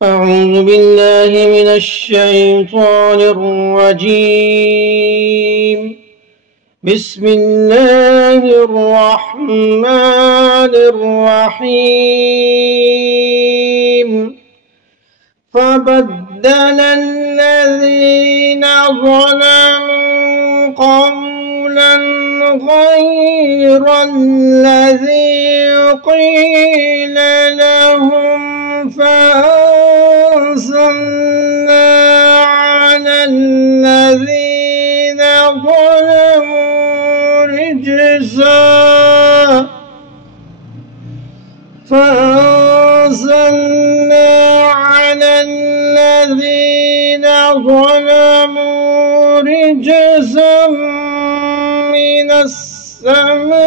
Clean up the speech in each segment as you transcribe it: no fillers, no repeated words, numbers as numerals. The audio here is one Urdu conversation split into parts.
أعوذ بالله من الشيطان الرجيم. بسم الله الرحمن الرحيم. فبدل الذين ظلموا قولا غير الذي قيل لهم فأنزلنا على الذين ظلموا رجزا من السماء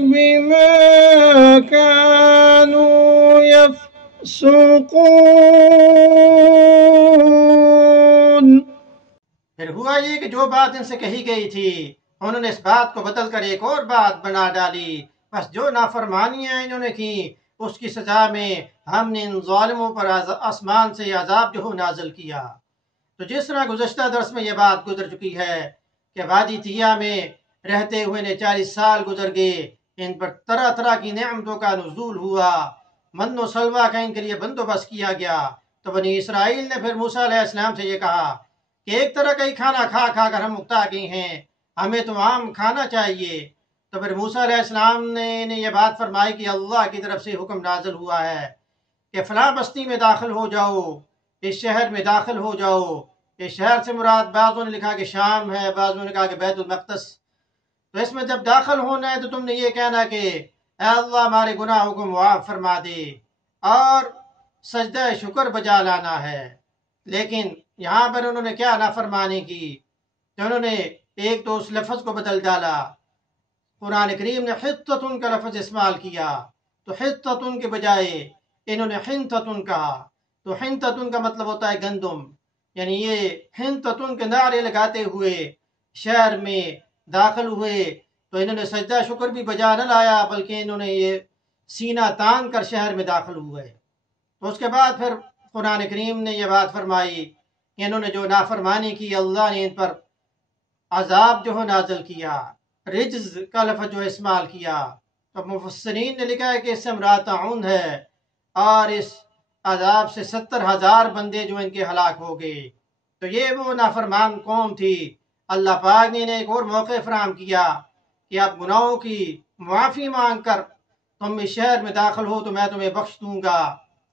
بما كانوا يفسقون. پھر ہوا یہ کہ جو بات ان سے کہی گئی تھی انہوں نے اس بات کو بدل کر ایک اور بات بنا ڈالی. بس جو نافرمانیاں انہوں نے کی اس کی سزا میں ہم نے ان ظالموں پر آسمان سے عذاب جو نازل کیا. تو جس طرح گزشتہ درس میں یہ بات گزر چکی ہے کہ وادی تیہ میں رہتے ہوئے 40 سال گزر گئے، ان پر طرح طرح کی نعمتوں کا نزول ہوا، من و سلوہ کا ان کے لیے بندوبست کیا گیا. تو بنی اسرائیل نے پھر موسیٰ علیہ السلام سے یہ کہا کہ ایک طرح کا ہی کھانا کھا کھا کر ہم مکتا گئے ہیں، ہمیں تو عام کھانا چاہیے. تو پھر موسیٰ علیہ السلام نے یہ بات فرمائی کہ اللہ کی طرف سے حکم نازل ہوا ہے کہ فلاں بستی میں داخل ہو جاؤ، اس شہر میں داخل ہو جاؤ. اس شہر سے مراد بعضوں نے لکھا کہ شام ہے، بعضوں نے کہا کہ بیت المقدس. تو اس میں جب داخل ہونا ہے تو تم نے یہ کہنا کہ اے اللہ ہمارے گناہوں کو معاف فرما دے اور سجدہ شکر بجا لانا ہے. لیکن یہاں پر انہوں نے کیا نافرمانی کی کہ انہوں نے ایک تو اس لفظ کو بدل ڈالا. قرآن کریم نے حطتن کا لفظ استعمال کیا تو حطتن کے بجائے انہوں نے حنتتن کہا. تو حنتتن کا مطلب ہوتا ہے گندم، یعنی یہ حنتتن کے نعرے لگاتے ہوئے شہر میں داخل ہوئے تو انہوں نے سجدہ شکر بھی بجا نہ لایا بلکہ انہوں نے یہ سینہ تان کر شہر میں داخل ہوئے. تو اس کے بعد پھر قرآن کریم نے یہ بات فرمائی کہ انہوں نے جو نافرمانی کی اللہ نے ان پر عذاب جو نازل کیا، رجز کا لفظ جو استعمال کیا. تو مفسرین نے لکھا ہے کہ اس سے مراد طاعون ہے اور اس عذاب سے 70,000 بندے جو ان کے ہلاک ہو گئے. تو یہ وہ نافرمان قوم تھی. اللہ پاک نے انہیں ایک اور موقع فراہم کیا کہ آپ گناہوں کی معافی مانگ کر تم اس شہر میں داخل ہو تو میں تمہیں بخش دوں گا.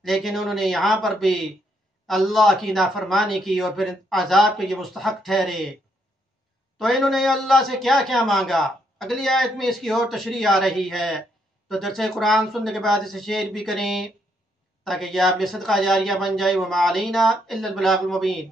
لیکن انہوں نے یہاں پر بھی اللہ کی نافرمانی کی اور پھر عذاب کے یہ مستحق ٹھہرے. تو انہوں نے اللہ سے کیا کیا مانگا، اگلی آیت میں اس کی اور تشریح آ رہی ہے. تو درس قرآن سننے کے بعد اسے شیئر بھی کریں تاکہ یہ آپ کے صدقہ جاریہ بن جائے. وما علینا الا البلاغ المبین.